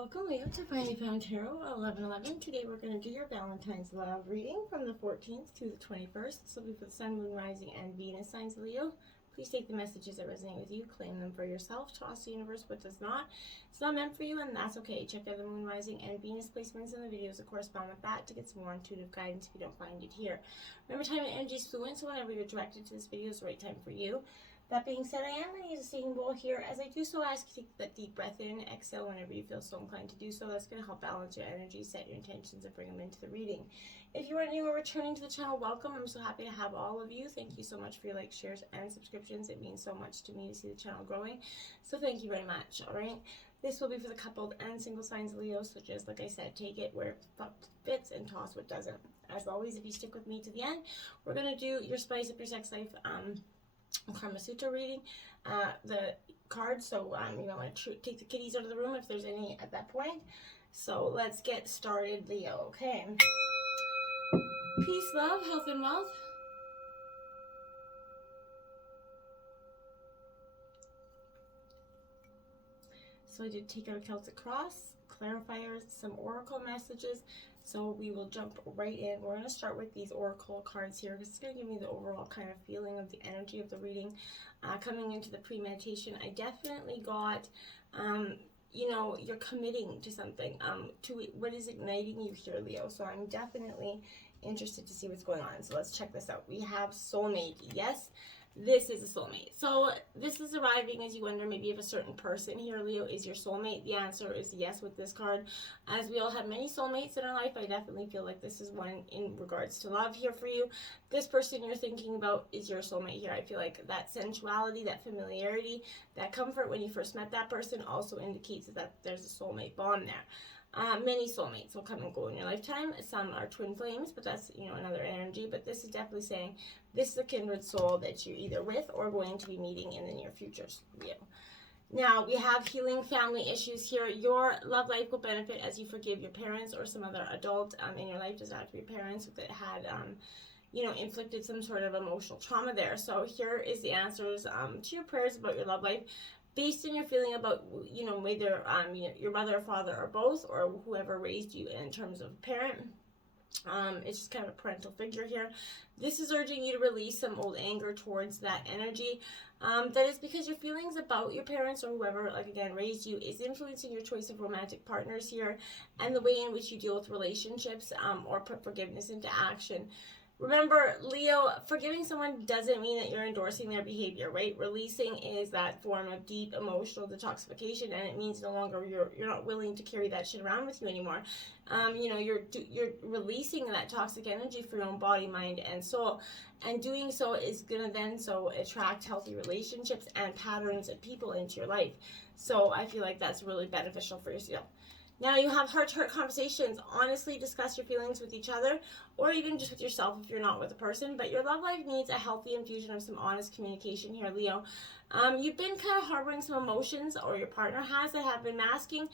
Welcome, Leo, to Finally Found Tarot 1111. Today we're going to do your Valentine's Love reading from the 14th to the 21st. This will be for the Sun, Moon, Rising, and Venus signs, Leo. Please take the messages that resonate with you, claim them for yourself, toss the universe what does not. It's not meant for you, and that's okay. Check out the Moon, Rising, and Venus placements in the videos that correspond with that to get some more intuitive guidance if you don't find it here. Remember, time and energy is fluent, so whenever you're directed to this video is the right time for you. That being said, I am going to use a singing bowl here. As I do so, I ask you to take that deep breath in, exhale whenever you feel so inclined to do so. That's going to help balance your energy, set your intentions, and bring them into the reading. If you are new or returning to the channel, welcome. I'm so happy to have all of you. Thank you so much for your likes, shares, and subscriptions. It means so much to me to see the channel growing. So thank you very much, all right? This will be for the coupled and single signs, Leo. So just like I said, take it where it fits and toss what doesn't. As always, if you stick with me to the end, we're going to do your Spice Up Your Sex Life Karma Sutra reading, the cards, so you might want to take the kitties out of the room if there's any at that point. So let's get started, Leo, okay? Peace, love, health, and wealth. So I did take out a Celtic cross, clarifiers, some oracle messages. So we will jump right in. We're going to start with these oracle cards here because it's going to give me the overall kind of feeling of the energy of the reading. Coming into the premeditation, I definitely got, you're committing to something, to what is igniting you here, Leo. So I'm definitely interested to see what's going on. So let's check this out. We have soulmate. Yes, this is a soulmate. So this is arriving as you wonder maybe if a certain person here, Leo, is your soulmate. The answer is yes with this card. As we all have many soulmates in our life, I definitely feel like this is one in regards to love here for you. This person you're thinking about is your soulmate here. I feel like that sensuality, that familiarity, that comfort when you first met that person also indicates that there's a soulmate bond there. Many soulmates will come and go in your lifetime. Some are twin flames, but that's, another energy. But this is definitely saying this is a kindred soul that you're either with or going to be meeting in the near future. Now, we have healing family issues here. Your love life will benefit as you forgive your parents or some other adult in your life. Doesn't have to be parents that had, inflicted some sort of emotional trauma there. So here is the answers to your prayers about your love life. Based on your feeling about, whether your mother or father or both, or whoever raised you in terms of parent. It's just kind of a parental figure here. This is urging you to release some old anger towards that energy. That is because your feelings about your parents or whoever, raised you is influencing your choice of romantic partners here and the way in which you deal with relationships or put forgiveness into action. Remember, Leo, forgiving someone doesn't mean that you're endorsing their behavior, right? Releasing is that form of deep emotional detoxification, and it means no longer you're not willing to carry that shit around with you anymore. You're releasing that toxic energy for your own body, mind, and soul, and doing so is gonna then attract healthy relationships and patterns of people into your life. So I feel like that's really beneficial for yourself. Now you have heart-to-heart conversations. Honestly discuss your feelings with each other or even just with yourself if you're not with a person. But your love life needs a healthy infusion of some honest communication here, Leo. You've been kind of harboring some emotions, or your partner has, that have been masking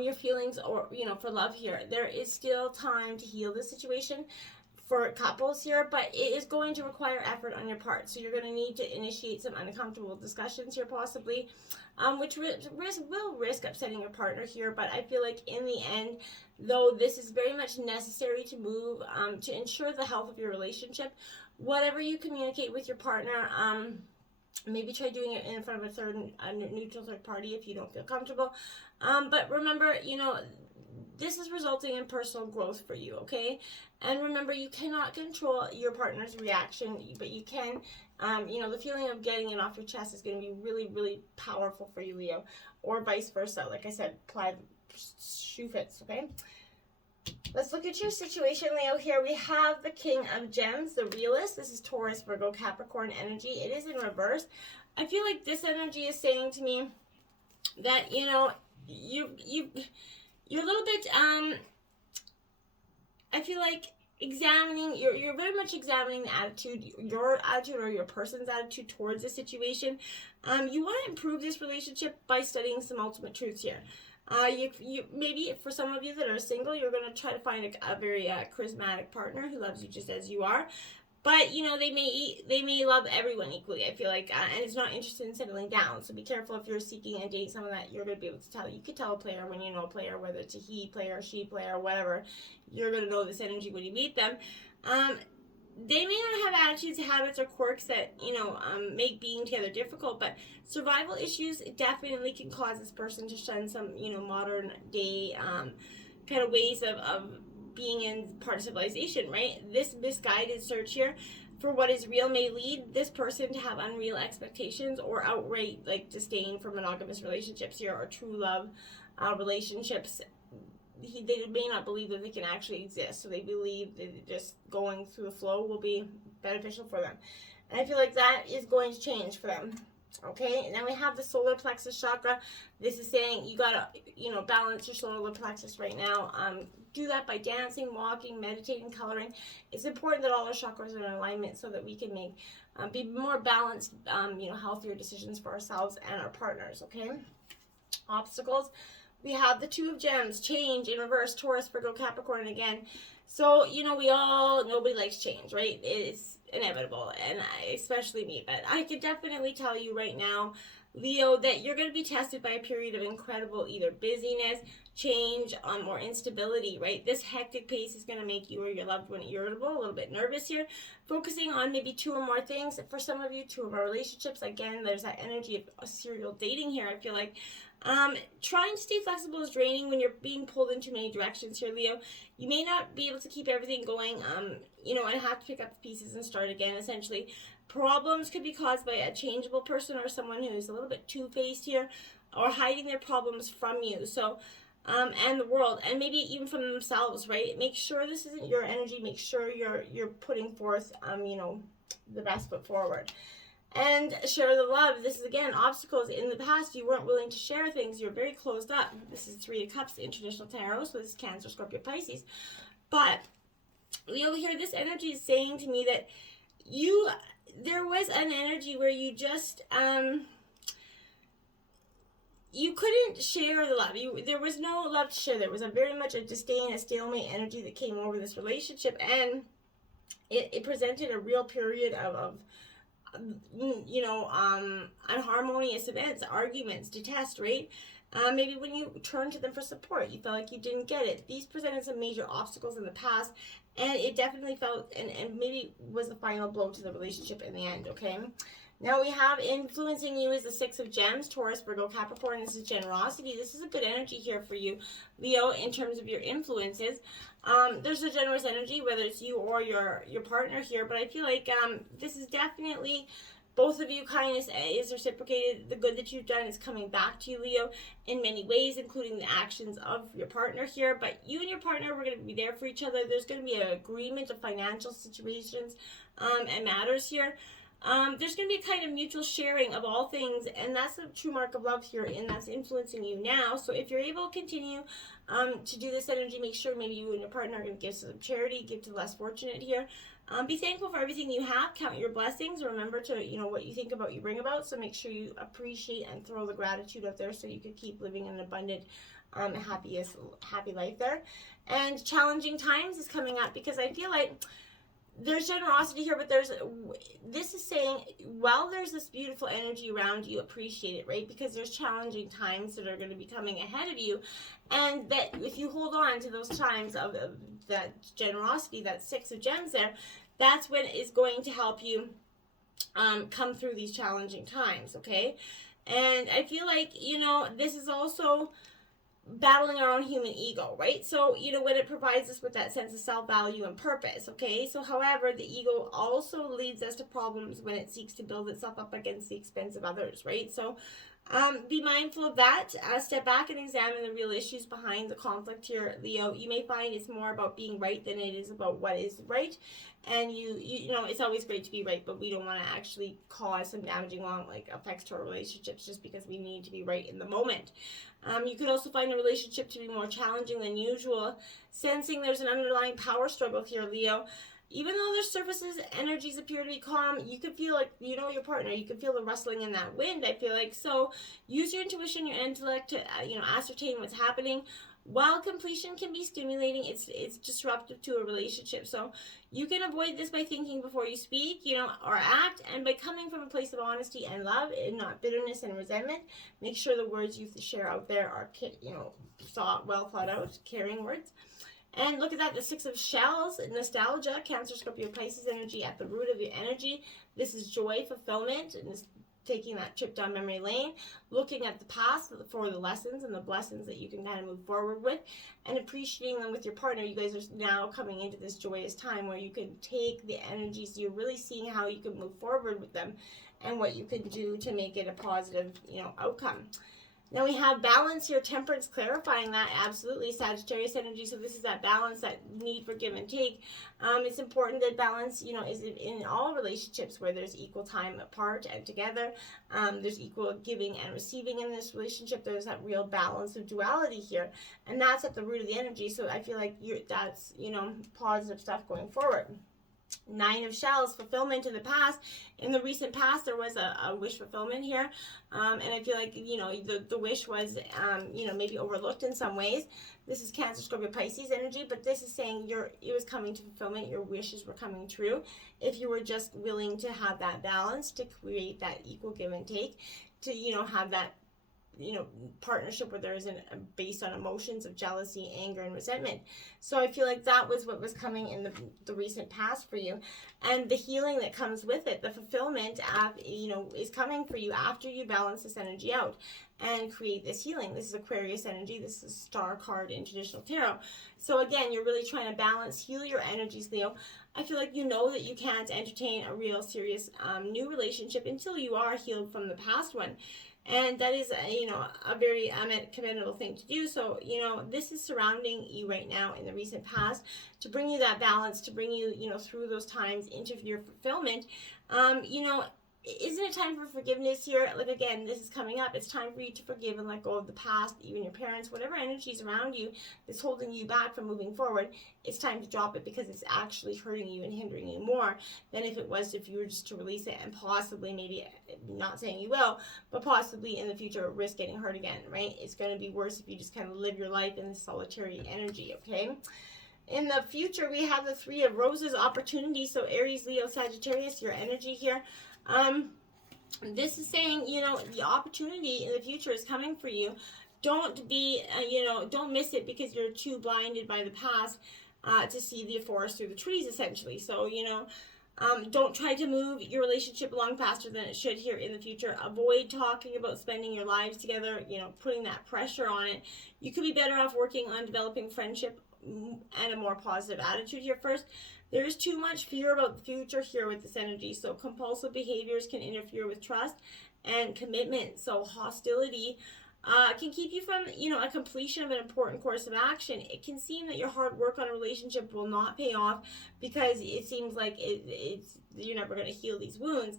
your feelings or, for love here. There is still time to heal this situation for couples here, but it is going to require effort on your part. So you're going to need to initiate some uncomfortable discussions here possibly, which will risk upsetting your partner here. But I feel like in the end, though, this is very much necessary to move to ensure the health of your relationship. Whatever you communicate with your partner, maybe try doing it in front of a neutral third party if you don't feel comfortable. But remember, this is resulting in personal growth for you, okay? And remember, you cannot control your partner's reaction, but you can, the feeling of getting it off your chest is going to be really, really powerful for you, Leo, or vice versa. Like I said, apply the shoe fits, okay? Let's look at your situation, Leo. Here we have the King of Gems, the realist. This is Taurus, Virgo, Capricorn energy. It is in reverse. I feel like this energy is saying to me that, you're a little bit, I feel like you're very much examining the attitude, your attitude or your person's attitude towards the situation. You want to improve this relationship by studying some ultimate truths here. You maybe for some of you that are single, you're going to try to find a very charismatic partner who loves you just as you are. But, you know, they may love everyone equally, I feel like, and is not interested in settling down. So be careful if you're seeking and dating someone that you're going to be able to tell. You could tell a player when you know a player, whether it's a he player, she player, whatever. You're going to know this energy when you meet them. They may not have attitudes, habits, or quirks that, you know, make being together difficult, but survival issues definitely can cause this person to shun some, you know, modern day kind of ways of being in part of civilization, right? This misguided search here for what is real may lead this person to have unreal expectations or outright, like, disdain for monogamous relationships here or true love relationships. They may not believe that they can actually exist, so they believe that just going through the flow will be beneficial for them. And I feel like that is going to change for them. Okay, and then we have the solar plexus chakra. This is saying you gotta, you know, balance your solar plexus right now. Do that by dancing, walking, meditating, coloring. It's important that all our chakras are in alignment so that we can make be more balanced, you know, healthier decisions for ourselves and our partners. Okay, obstacles. We have the Two of Gems, change in reverse, Taurus, Virgo, Capricorn again. So, you know, nobody likes change, right? It's inevitable, and especially me. But I can definitely tell you right now, Leo, that you're going to be tested by a period of incredible either busyness, change, or instability, right? This hectic pace is going to make you or your loved one irritable, a little bit nervous here, focusing on maybe two or more things. For some of you, two or more relationships. Again, there's that energy of serial dating here, I feel like. Trying to stay flexible is draining when you're being pulled in too many directions here, Leo. You may not be able to keep everything going, you know, and have to pick up the pieces and start again, essentially. Problems could be caused by a changeable person or someone who's a little bit two-faced here or hiding their problems from you. So, and the world, and maybe even from themselves, right? Make sure this isn't your energy. Make sure you're putting forth, you know, the best foot forward. And share the love. This is, again, obstacles. In the past, you weren't willing to share things. You're very closed up. This is Three of Cups in traditional tarot, so this is Cancer, Scorpio, Pisces. But, Leo, here, this energy is saying to me that there was an energy where you just, you couldn't share the love. There was no love to share. There was very much a disdain, a stalemate energy that came over this relationship, and it presented a real period of you know, unharmonious events, arguments, detest, right? Maybe when you turned to them for support, you felt like you didn't get it. These presented some major obstacles in the past, and it definitely felt, and maybe was the final blow to the relationship in the end, okay? Now we have influencing you is the Six of Gems, Taurus, Virgo, Capricorn. This is generosity. This is a good energy here for you, Leo, in terms of your influences. There's a generous energy, whether it's you or your partner here, but I feel like this is definitely both of you. Kindness is reciprocated. The good that you've done is coming back to you, Leo, in many ways, including the actions of your partner here. But you and your partner, we're going to be there for each other. There's going to be an agreement of financial situations and matters here. There's going to be a kind of mutual sharing of all things, and that's the true mark of love here, and that's influencing you now. So if you're able to continue to do this energy, make sure maybe you and your partner are going to give some charity, give to the less fortunate here. Be thankful for everything you have. Count your blessings. Remember to, you know, what you think about, you bring about. So make sure you appreciate and throw the gratitude out there so you can keep living an abundant, happy life there. And challenging times is coming up, because I feel like there's generosity here, but this is saying, well, there's this beautiful energy around you, appreciate it, right? Because there's challenging times that are going to be coming ahead of you, and that if you hold on to those times of that generosity, that Six of Gems there, that's when it's going to help you come through these challenging times, okay? And I feel like, you know, this is also battling our own human ego, right? So, you know, when it provides us with that sense of self-value and purpose, okay? So, however, the ego also leads us to problems when it seeks to build itself up against the expense of others, right? So, be mindful of that. Step back and examine the real issues behind the conflict here, Leo. You may find it's more about being right than it is about what is right. And you know, it's always great to be right, but we don't want to actually cause some damaging effects to our relationships just because we need to be right in the moment. You could also find a relationship to be more challenging than usual, sensing there's an underlying power struggle here, Leo. even though their surfaces energies appear to be calm, you could feel like you know your partner. You can feel the rustling in that wind, I feel like. So use your intuition, your intellect to ascertain what's happening. While completion can be stimulating, it's disruptive to a relationship. So you can avoid this by thinking before you speak, or act, and by coming from a place of honesty and love, and not bitterness and resentment. Make sure the words you share out there are, well thought out, caring words. And look at that, the Six of Shells, nostalgia, Cancer, Scorpio, Pisces energy at the root of your energy. This is joy, fulfillment, and this taking that trip down memory lane, looking at the past for the lessons and the blessings that you can kind of move forward with, and appreciating them with your partner. You guys are now coming into this joyous time where you can take the energies, you're really seeing how you can move forward with them and what you can do to make it a positive, outcome. Now we have balance here, temperance, clarifying that, absolutely, Sagittarius energy. So this is that balance, that need for give and take. It's important that balance, is in all relationships where there's equal time apart and together. There's equal giving and receiving in this relationship. There's that real balance of duality here. And that's at the root of the energy. So I feel like that's, positive stuff going forward. Nine of Shells, fulfillment in the past. In the recent past, there was a wish fulfillment here. And I feel like, the wish was, maybe overlooked in some ways. This is Cancer, Scorpio, Pisces energy, but this is saying it was coming to fulfillment. Your wishes were coming true. If you were just willing to have that balance, to create that equal give and take, to, have that partnership where there isn't based on emotions of jealousy, anger, and resentment. So I feel like that was what was coming in the recent past for you. And the healing that comes with it, the fulfillment, is coming for you after you balance this energy out and create this healing. This is Aquarius energy. This is Star card in traditional tarot. So again, you're really trying to balance, heal your energies, Leo. I feel like that you can't entertain a real serious new relationship until you are healed from the past one. And that is, a very commendable thing to do. So, this is surrounding you right now in the recent past to bring you that balance, to bring you, through those times into your fulfillment. Isn't it time for forgiveness here? Like, again, this is coming up. It's time for you to forgive and let go of the past, even your parents, whatever energies around you that's holding you back from moving forward. It's time to drop it because it's actually hurting you and hindering you more than if you were just to release it and possibly, maybe, not saying you will, but possibly in the future risk getting hurt again, right? It's going to be worse if you just kind of live your life in this solitary energy, okay? In the future, we have the Three of Roses, opportunity. So Aries, Leo, Sagittarius, your energy here. This is saying, the opportunity in the future is coming for you. Don't be, don't miss it because you're too blinded by the past to see the forest through the trees, essentially. So, don't try to move your relationship along faster than it should here in the future. Avoid talking about spending your lives together, putting that pressure on it. You could be better off working on developing friendship and a more positive attitude here first. There's too much fear about the future here with this energy. So compulsive behaviors can interfere with trust and commitment. So hostility can keep you from, a completion of an important course of action. It can seem that your hard work on a relationship will not pay off because it seems like you're never going to heal these wounds.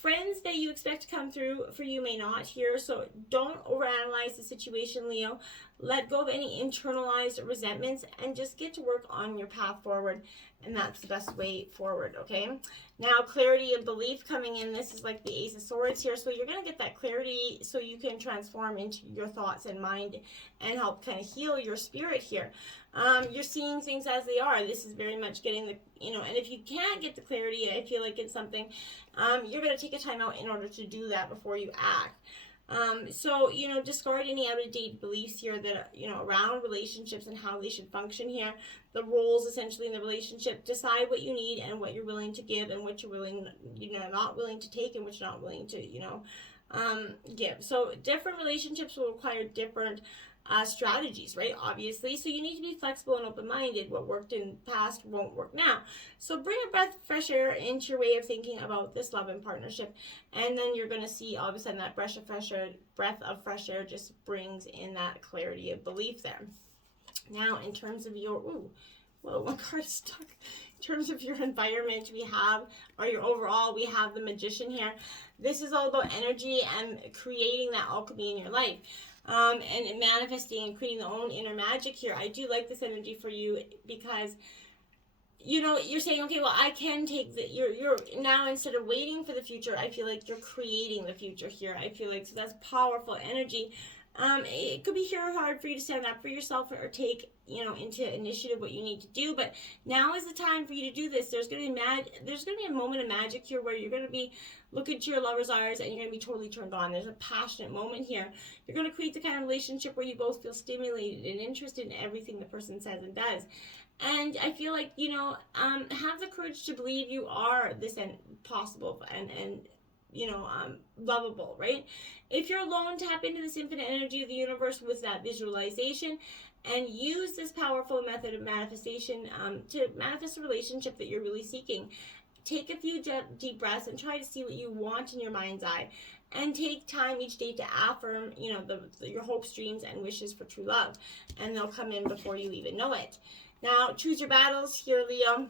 Friends that you expect to come through for you may not here, so don't overanalyze the situation, Leo. Let go of any internalized resentments and just get to work on your path forward, and that's the best way forward, okay? Now, clarity and belief coming in. This is like the Ace of Swords here, so you're going to get that clarity so you can transform into your thoughts and mind and help kind of heal your spirit here. You're seeing things as they are. This is very much getting the, and if you can't get the clarity, I feel like it's something, you're going to take a time out in order to do that before you act. So, discard any out-of-date beliefs here that are, around relationships and how they should function here. The roles essentially in the relationship. Decide what you need and what you're willing to give and what you're not willing to take and what you're not willing to, give. So different relationships will require different strategies, right? Obviously. So you need to be flexible and open-minded. What worked in the past won't work now. So bring a breath of fresh air into your way of thinking about this love and partnership. And then you're going to see all of a sudden that breath of fresh air just brings in that clarity of belief there. Now, in terms of your, one card is stuck. In terms of your environment, we have the Magician here. This is all about energy and creating that alchemy in your life. And manifesting and creating the own inner magic here. I do like this energy for you because you know, you're saying, okay, well, I can take the, you're now, instead of waiting for the future, I feel like you're creating the future here. I feel like, so that's powerful energy. It could be here hard for you to stand up for yourself or take, you know, into initiative what you need to do, but now is the time for you to do this. There's going to be a moment of magic here where you're going to be looking to your lover's eyes and you're going to be totally turned on. There's a passionate moment here. You're going to create the kind of relationship where you both feel stimulated and interested in everything the person says and does. And I feel like, you know, have the courage to believe you are this and possible and you know, lovable, right? If you're alone, tap into this infinite energy of the universe with that visualization and use this powerful method of manifestation to manifest a relationship that you're really seeking. Take a few deep breaths and try to see what you want in your mind's eye. And take time each day to affirm, you know, your hopes, dreams, and wishes for true love. And they'll come in before you even know it. Now, choose your battles here, Leo.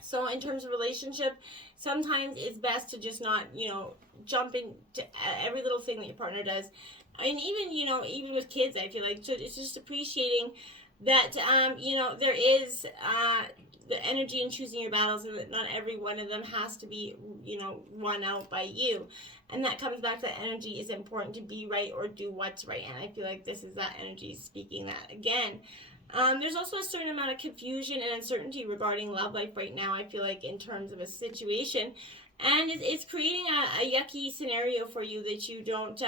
So in terms of relationship, sometimes it's best to just not, you know, jump into every little thing that your partner does. And even, you know, even with kids, I feel like, so it's just appreciating that, you know, there is the energy in choosing your battles, and that not every one of them has to be, you know, won out by you. And that comes back to that energy is important to be right or do what's right. And I feel like this is that energy speaking that again. There's also a certain amount of confusion and uncertainty regarding love life right now, I feel like, in terms of a situation. And it's creating a yucky scenario for you that you don't,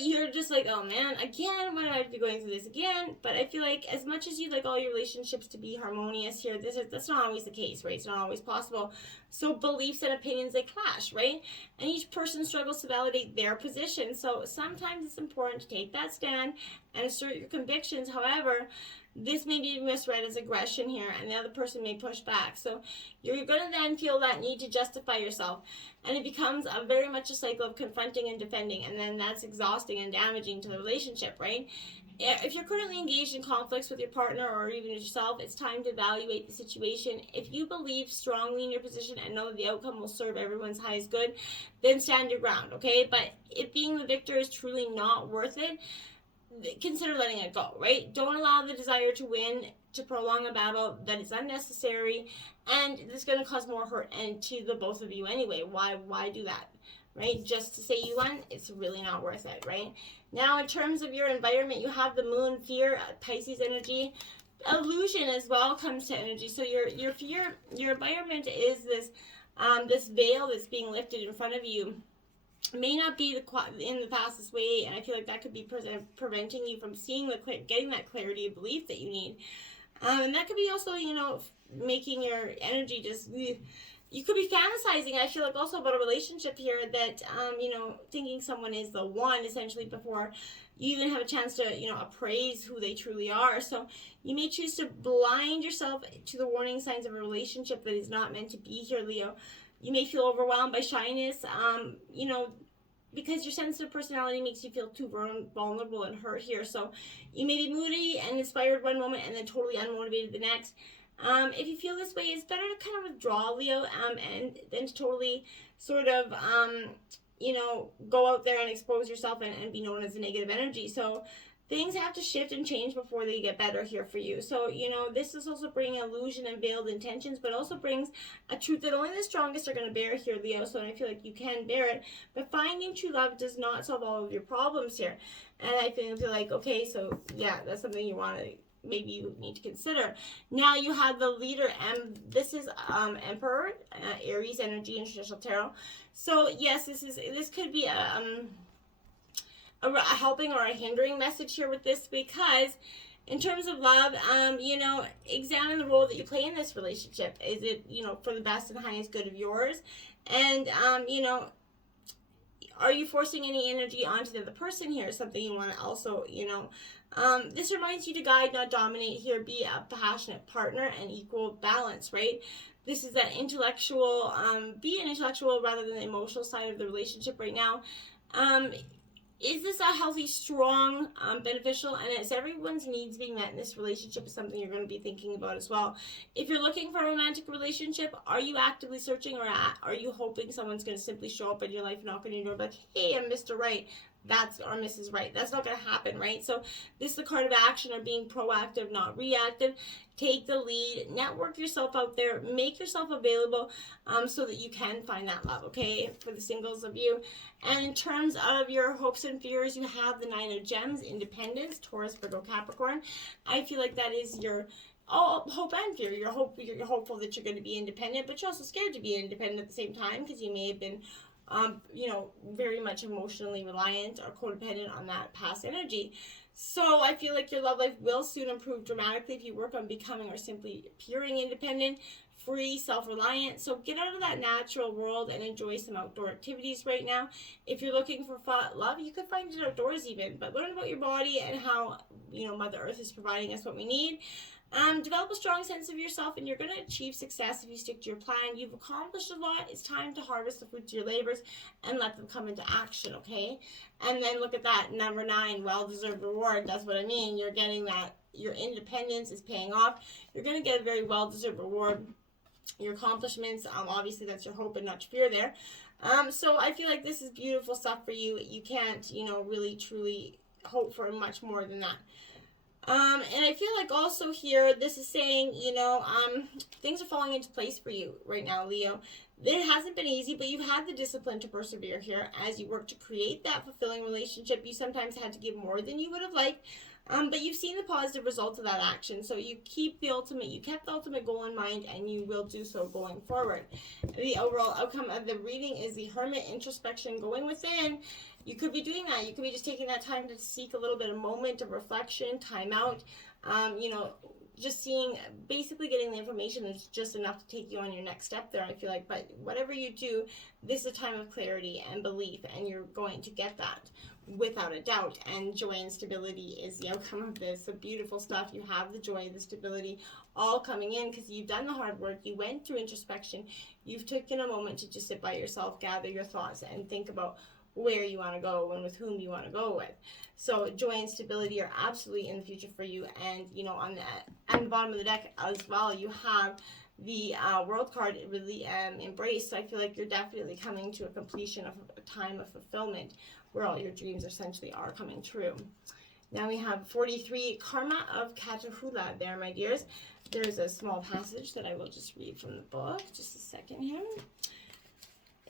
you're just like, oh man, again, why do I have to be going through this again? But I feel like as much as you'd like all your relationships to be harmonious here, that's not always the case, right? It's not always possible. So beliefs and opinions, they clash, right? And each person struggles to validate their position. So sometimes it's important to take that stand and assert your convictions. However, this may be misread as aggression here, and the other person may push back. So you're going to then feel that need to justify yourself, and it becomes very much a cycle of confronting and defending, and then that's exhausting and damaging to the relationship, right? If you're currently engaged in conflicts with your partner or even yourself, it's time to evaluate the situation. If you believe strongly in your position and know that the outcome will serve everyone's highest good, then stand your ground, okay? But if being the victor is truly not worth it, consider letting it go, right? Don't allow the desire to win to prolong a battle that is unnecessary, and it's going to cause more hurt and to the both of you anyway. Why do that, right? Just to say you won, it's really not worth it, right? Now, in terms of your environment, you have the moon, fear, Pisces energy. Illusion as well comes to energy. So your fear, your environment is this this veil that's being lifted in front of you. May not be in the fastest way, and I feel like that could be preventing you from seeing getting that clarity of belief that you need. And that could be also, you know, making your energy just, you could be fantasizing, I feel like, also about a relationship here that, you know, thinking someone is the one, essentially, before you even have a chance to, you know, appraise who they truly are. So you may choose to blind yourself to the warning signs of a relationship that is not meant to be here, Leo. You may feel overwhelmed by shyness, you know, because your sensitive personality makes you feel too vulnerable and hurt here. So you may be moody and inspired one moment and then totally unmotivated the next. If you feel this way, it's better to kind of withdraw, Leo, and then to totally sort of, you know, go out there and expose yourself and be known as a negative energy. So things have to shift and change before they get better here for you. So, you know, this is also bringing illusion and veiled intentions, but also brings a truth that only the strongest are going to bear here, Leo. So I feel like you can bear it. But finding true love does not solve all of your problems here. And I feel like, okay, so yeah, that's something you want to, maybe you need to consider. Now you have the leader, and this is Emperor, Aries energy in traditional tarot. So yes, this could be a helping or a hindering message here with this, because in terms of love, you know, examine the role that you play in this relationship. Is it, you know, for the best and highest good of yours? And, you know, are you forcing any energy onto the other person here? Something you want to also, you know, this reminds you to guide, not dominate here. Be a passionate partner and equal balance, right? This is that intellectual, be an intellectual rather than the emotional side of the relationship right now. Is this a healthy, strong, beneficial, and is everyone's needs being met in this relationship is something you're going to be thinking about as well. If you're looking for a romantic relationship, are you actively searching, or are you hoping someone's going to simply show up in your life, knock on your door, like, hey, I'm Mr. Right? that's or Mrs. Right. That's not going to happen, right? So this is the card of action, or being proactive, not reactive. Take the lead, network yourself out there, make yourself available so that you can find that love, okay, for the singles of you. And in terms of your hopes and fears, you have the Nine of Gems, independence, Taurus, Virgo, Capricorn. I feel like that is your hope and fear. You're hopeful that you're going to be independent, but you're also scared to be independent at the same time, because you may have been very much emotionally reliant or codependent on that past energy. So I feel like your love life will soon improve dramatically if you work on becoming or simply appearing independent, free, self-reliant. So get out of that natural world and enjoy some outdoor activities right now. If you're looking for love, you could find it outdoors even, but learn about your body and how, Mother Earth is providing us what we need. Develop a strong sense of yourself, and you're going to achieve success if you stick to your plan. You've accomplished a lot. It's time to harvest the fruits of your labors and let them come into action, okay? And then look at that, number 9, well-deserved reward. That's what I mean. You're getting that. Your independence is paying off. You're going to get a very well-deserved reward. Your accomplishments, obviously that's your hope and not your fear there. So I feel like this is beautiful stuff for you. You can't, really truly hope for much more than that. And I feel like also here, this is saying, things are falling into place for you right now, Leo. It hasn't been easy, but you've had the discipline to persevere here as you work to create that fulfilling relationship. You sometimes had to give more than you would have liked, but you've seen the positive results of that action. So you kept the ultimate goal in mind, and you will do so going forward. The overall outcome of the reading is the Hermit, introspection, going within. You could be doing that. You could be just taking that time to seek a little bit of moment of reflection, time out, just basically getting the information that's just enough to take you on your next step there, I feel like. But whatever you do, this is a time of clarity and belief, and you're going to get that without a doubt. And joy and stability is the outcome of this. So beautiful stuff. You have the joy, the stability all coming in because you've done the hard work. You went through introspection. You've taken a moment to just sit by yourself, gather your thoughts, and think about where you want to go and with whom you want to go with. So joy and stability are absolutely in the future for you. And on the bottom of the deck as well, you have the World card, really embraced. So I feel like you're definitely coming to a completion of a time of fulfillment where all your dreams essentially are coming true. Now we have 43, Karma of Catahoula there, my dears. There's a small passage that I will just read from the book. Just a second here.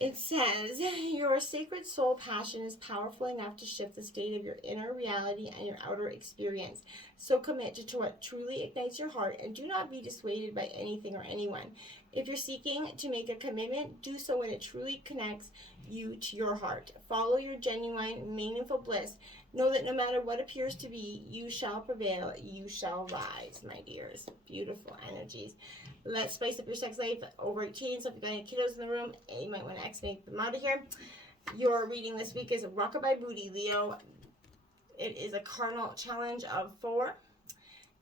It says, your sacred soul passion is powerful enough to shift the state of your inner reality and your outer experience. So commit to what truly ignites your heart and do not be dissuaded by anything or anyone. If you're seeking to make a commitment, do so when it truly connects you to your heart. Follow your genuine, meaningful bliss. Know that no matter what appears to be, you shall prevail, you shall rise, my dears. Beautiful energies. Let's spice up your sex life over 18. So if you've got any kiddos in the room, you might want to exit them out of here. Your reading this week is Rockabye Booty, Leo. It is a cardinal challenge of 4.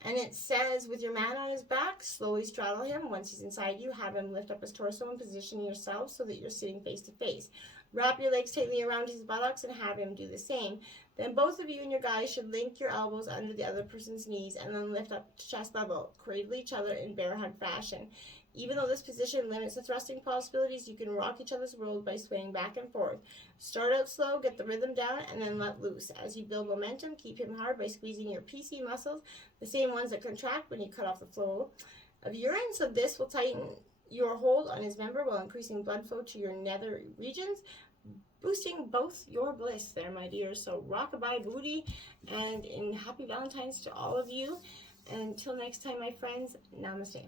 And it says, with your man on his back, slowly straddle him. Once he's inside you, have him lift up his torso and position yourself so that you're sitting face to face. Wrap your legs tightly around his buttocks and have him do the same. Then both of you and your guy should link your elbows under the other person's knees and then lift up to chest level. Cradle each other in bear hug fashion. Even though this position limits the thrusting possibilities, you can rock each other's world by swaying back and forth. Start out slow, get the rhythm down, and then let loose. As you build momentum, keep him hard by squeezing your PC muscles, the same ones that contract when you cut off the flow of urine. So this will tighten your hold on his member while increasing blood flow to your nether regions, boosting both your bliss there, my dears. So rockabye booty, and happy Valentine's to all of you. And until next time, my friends, namaste.